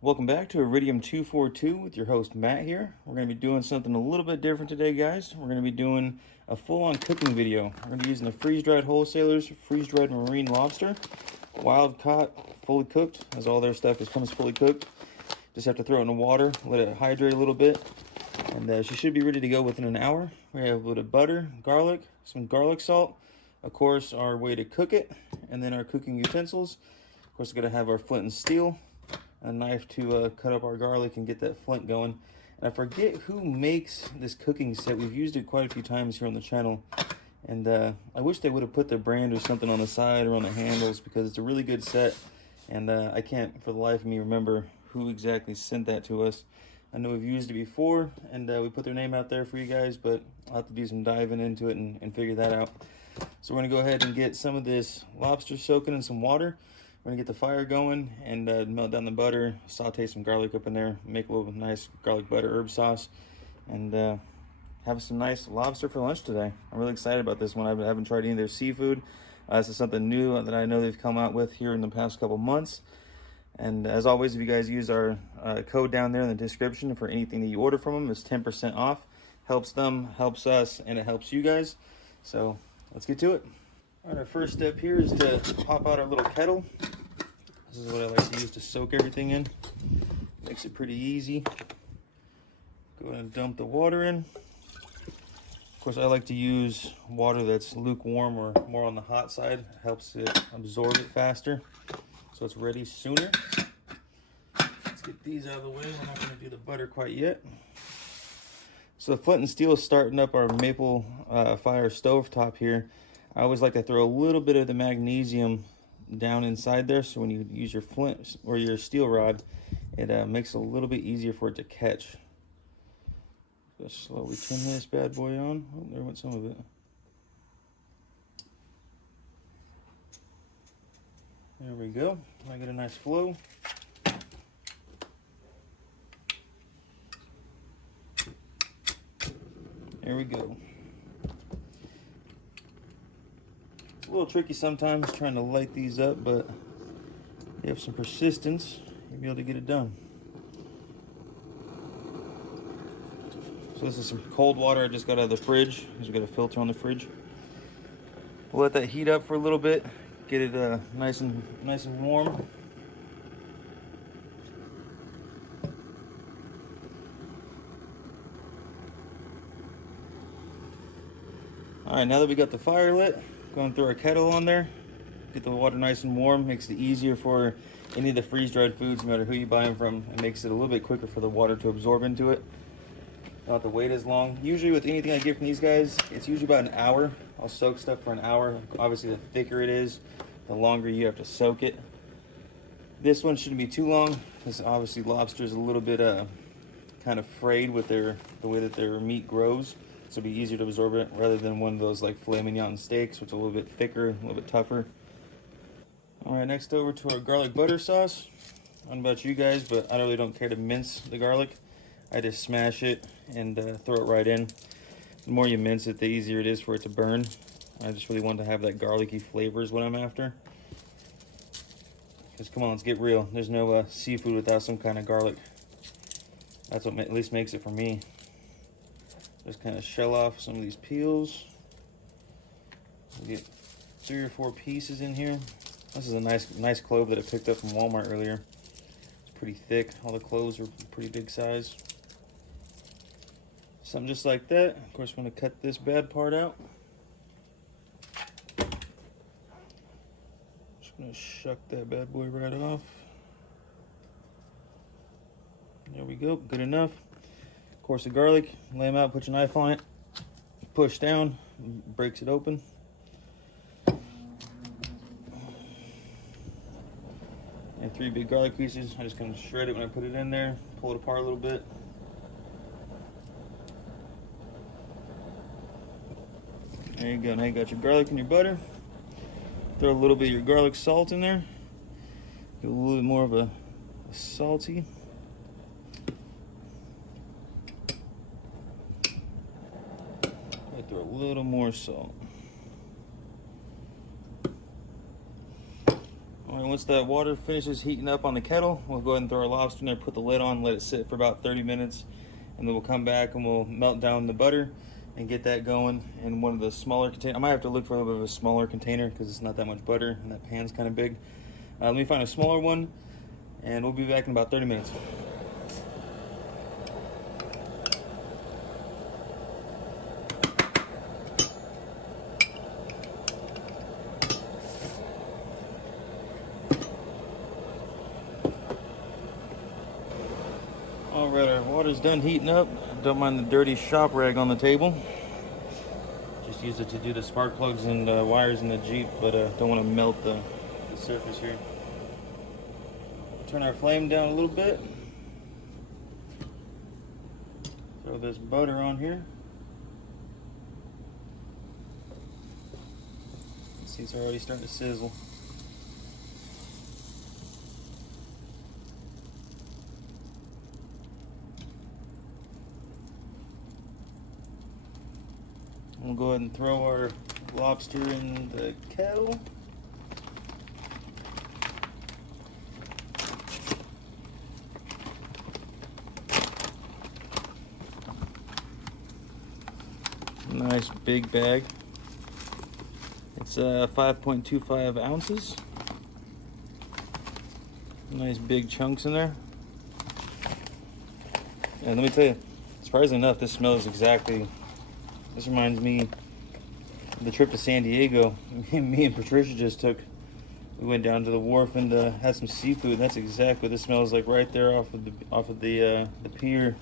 Welcome back to Iridium 242 with your host Matt here. We're going to be doing something a little bit different today, guys. We're going to be doing a full-on cooking video. We're going to be using the freeze-dried wholesalers, freeze-dried marine lobster, wild caught, fully cooked, as all their stuff comes fully cooked. Just have to throw it in the water, let it hydrate a little bit, and she should be ready to go within an hour. We have a little bit of butter, garlic, some garlic salt, of course our way to cook it, and then our cooking utensils. Of course, we're going to have our flint and steel, a knife to cut up our garlic and get that flint going. And I forget who makes this cooking set. We've used it quite a few times here on the channel, and I wish they would have put their brand or something on the side or on the handles, because it's a really good set, and I can't for the life of me remember who exactly sent that to us. I know we've used it before, and we put their name out there for you guys, but I'll have to do some diving into it and figure that out. So we're gonna go ahead and get some of this lobster soaking in some water. We're gonna get the fire going and melt down the butter, saute some garlic up in there, make a little nice garlic butter herb sauce, and have some nice lobster for lunch today. I'm really excited about this one. I haven't tried any of their seafood. This is something new that I know they've come out with here in the past couple months. And as always, if you guys use our code down there in the description for anything that you order from them, it's 10% off. Helps them, helps us, and it helps you guys. So let's get to it. All right, our first step here is to pop out our little kettle. This is what I like to use to soak everything in. Makes it pretty easy. Go ahead and dump the water in. Of course, I like to use water that's lukewarm or more on the hot side. Helps it absorb it faster, so it's ready sooner. Let's get these out of the way. We're not going to do the butter quite yet. So the flint and steel is starting up our maple fire stove top here. I always like to throw a little bit of the magnesium down inside there, so when you use your flint or your steel rod, it makes it a little bit easier for it to catch. Just slowly turn this bad boy on. Oh, there went some of it. There we go. I get a nice flow. There we go. It's a little tricky sometimes trying to light these up, but if you have some persistence, you'll be able to get it done. So this is some cold water I just got out of the fridge. We've got a filter on the fridge. We'll let that heat up for a little bit, get it nice and warm. All right, now that we got the fire lit, going through our kettle on there, get the water nice and warm. Makes it easier for any of the freeze-dried foods, no matter who you buy them from. It makes it a little bit quicker for the water to absorb into it. Don't have to wait as long. Usually with anything I get from these guys, it's usually about an hour. I'll soak stuff for an hour. Obviously, the thicker it is, the longer you have to soak it. This one shouldn't be too long, because obviously lobster is a little bit kind of frayed with the way that their meat grows. So it'll be easier to absorb it rather than one of those like filet mignon steaks, which is a little bit thicker, a little bit tougher. All right, next over to our garlic butter sauce. I don't know about you guys, but I really don't care to mince the garlic. I just smash it and throw it right in. The more you mince it, the easier it is for it to burn. I just really want to have that garlicky flavor is what I'm after. Because come on, let's get real. There's no seafood without some kind of garlic. That's what at least makes it for me. Just kind of shell off some of these peels. We'll get 3 or 4 pieces in here. This is a nice clove that I picked up from Walmart earlier. It's pretty thick. All the cloves are pretty big size. Something just like that. Of course, I'm going to cut this bad part out. Just going to shuck that bad boy right off. There we go. Good enough. Of course, the garlic, lay them out, put your knife on it, push down, breaks it open. And 3 big garlic pieces. I just kind of shred it when I put it in there, pull it apart a little bit. There you go. Now you got your garlic and your butter. Throw a little bit of your garlic salt in there. Get a little bit more of a salty. Throw a little more salt. All right, once that water finishes heating up on the kettle, we'll go ahead and throw our lobster in there, put the lid on, let it sit for about 30 minutes, and then we'll come back and we'll melt down the butter and get that going in one of the smaller containers. I might have to look for a little bit of a smaller container because it's not that much butter and that pan's kind of big. Let me find a smaller one, and we'll be back in about 30 minutes. All right, our water's done heating up. Don't mind the dirty shop rag on the table. Just use it to do the spark plugs and wires in the Jeep, but don't want to melt the surface here. Turn our flame down a little bit. Throw this butter on here. See, it's already starting to sizzle. We'll go ahead and throw our lobster in the kettle. Nice big bag. It's 5.25 ounces. Nice big chunks in there. And let me tell you, surprisingly enough, this smells exactly. This reminds me of the trip to San Diego. Me and Patricia just took. We went down to the wharf and had some seafood. And that's exactly what this smells like right there off of the pier.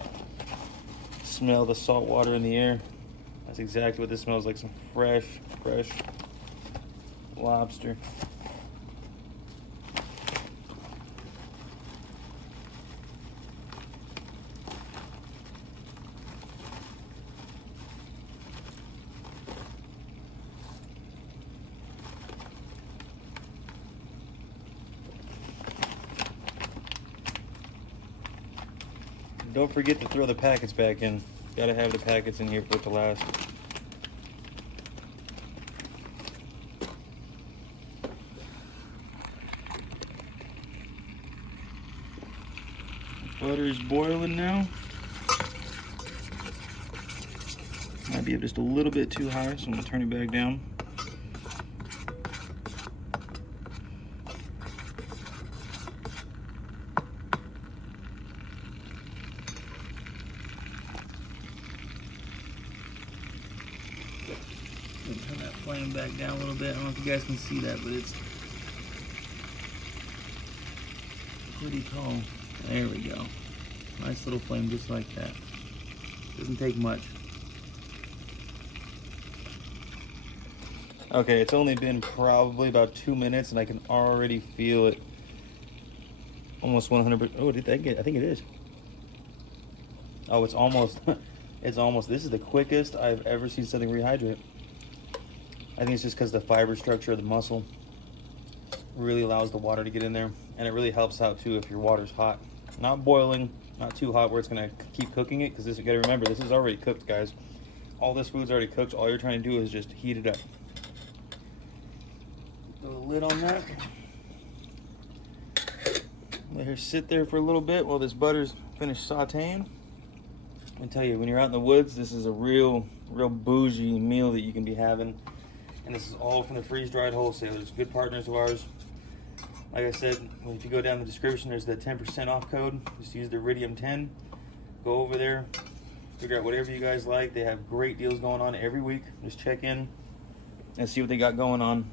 Smell the salt water in the air. That's exactly what this smells like. Some fresh lobster. Don't forget to throw the packets back in. Gotta have the packets in here for it to last. Butter's boiling now. Might be just a little bit too high, so I'm gonna turn it back down. Turn that flame back down a little bit. I don't know if you guys can see that, but it's pretty tall. There we go. Nice little flame just like that. Doesn't take much. Okay, it's only been probably about 2 minutes and I can already feel it almost 100%. Oh, did that get? I think it is. Oh, it's almost, it's almost, this is the quickest I've ever seen something rehydrate. I think it's just because the fiber structure of the muscle really allows the water to get in there, and it really helps out too if your water's hot. Not boiling, not too hot where it's gonna keep cooking it, because you gotta remember, this is already cooked, guys. All this food's already cooked. All you're trying to do is just heat it up. Put a lid on that. Let her sit there for a little bit while this butter's finished sauteing. I tell you, when you're out in the woods, this is a real bougie meal that you can be having. And this is all from the freeze-dried wholesalers, good partners of ours. Like I said, if you go down the description, there's the 10% off code. Just use the Iridium 10. Go over there, figure out whatever you guys like. They have great deals going on every week. Just check in and see what they got going on.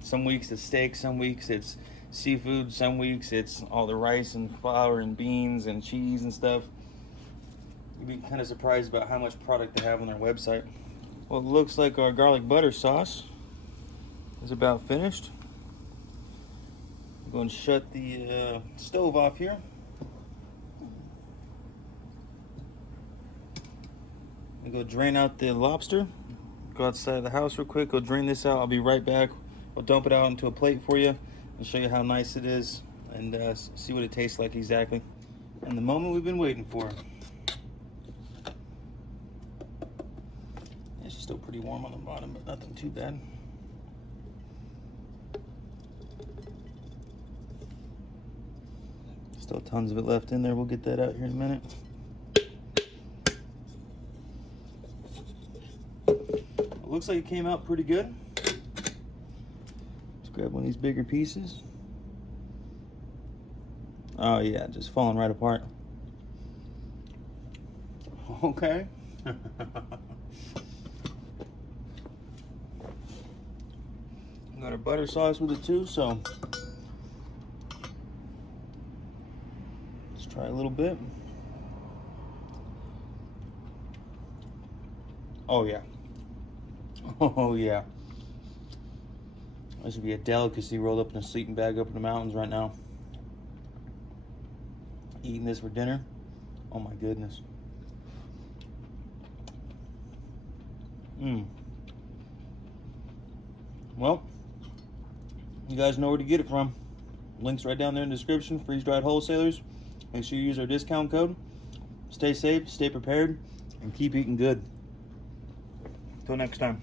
Some weeks it's steak, some weeks it's seafood, some weeks it's all the rice and flour and beans and cheese and stuff. You'd be kind of surprised about how much product they have on their website. Well, it looks like our garlic butter sauce is about finished. I'm going to shut the stove off here. I'm going to go drain out the lobster. Go outside of the house real quick, go drain this out. I'll be right back. We'll dump it out into a plate for you and show you how nice it is and see what it tastes like exactly. And the moment we've been waiting for. It's still pretty warm on the bottom, but nothing too bad. Still tons of it left in there. We'll get that out here in a minute. It looks like it came out pretty good. Let's grab one of these bigger pieces. Oh yeah, just falling right apart. Okay. Got our butter sauce with it too, so let's try a little bit. Oh yeah. Oh yeah. This would be a delicacy rolled up in a sleeping bag up in the mountains right now. Eating this for dinner. Oh my goodness. Well, you guys know where to get it from. Links right down there in the description. Freeze-dried wholesalers. Make sure you use our discount code. Stay safe, stay prepared, and keep eating good. Until next time.